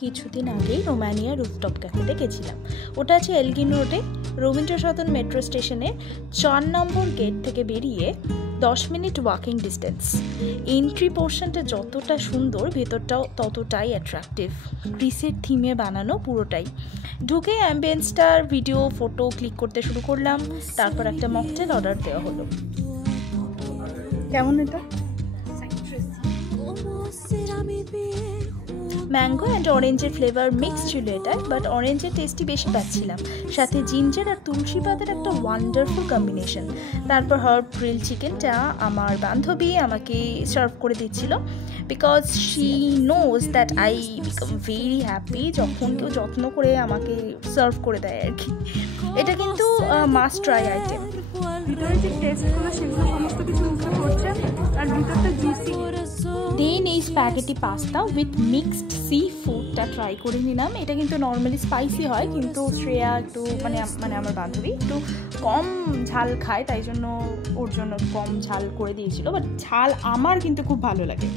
কিছুদিন আগেই Romania rooftop ক্যাফেতে গেছিলাম। ওটা আছে এলগিন রোডে, রবীন্দ্র সদন মেট্রো স্টেশনের 4 নম্বর গেট থেকে বেরিয়ে 10 মিনিট ওয়াকিং ডিস্টেন্স। এন্ট্রি পোর্শনটা যতটা সুন্দর, ভেতরটাও ততটাই অ্যাট্রাকটিভ। গ্রিসের থিমে বানানো পুরোটাই। ঢুকে অ্যাম্বিয়েন্সটার ভিডিও ফটো ক্লিক করতে শুরু করলাম, তারপর একটা মকটেল অর্ডার দেওয়া হলো। কেমন এটা? ম্যাঙ্গো অ্যান্ড অরেঞ্জের ফ্লেভার মিক্স ছিল এটায়, বাট অরেঞ্জের টেস্টই বেশি পাচ্ছিলাম, সাথে জিঞ্জার আর তুলসী পাতার একটা ওয়ান্ডারফুল কম্বিনেশন। তারপর হার্ব গ্রিল চিকেনটা আমার বান্ধবী আমাকে সার্ভ করে দিচ্ছিল, because she knows that I become very happy যখন কেউ যত্ন করে আমাকে সার্ভ করে দেয় আর কি। এটা কিন্তু মাস্ট ট্রাই আইটেম। দেন এই spaghetti pasta with mixed sea ফুডটা ট্রাই করে নিলাম। এটা কিন্তু নর্মালি স্পাইসি হয়, কিন্তু শ্রেয়া একটু মানে আমার বান্ধবী একটু কম ঝাল খায়, তাই জন্য ওর জন্য কম ঝাল করে দিয়েছিল। বাট ঝাল আমার কিন্তু খুব ভালো লাগে,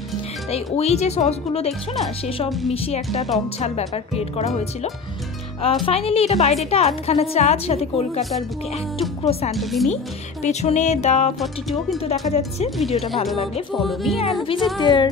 তাই ওই যে সসগুলো দেখছো না, সেসব মিশিয়ে একটা টক ঝাল ব্যাপার ক্রিয়েট করা হয়েছিল। ফাইনালি এটা বাইরেটা আধখানা চাঁদ, সাথে কলকাতার বুকে এক টুকরো স্যান্টোরিনি, পেছনে দ্য 42 কিন্তু দেখা যাচ্ছে। ভিডিওটা ভালো লাগলে follow me and visit there.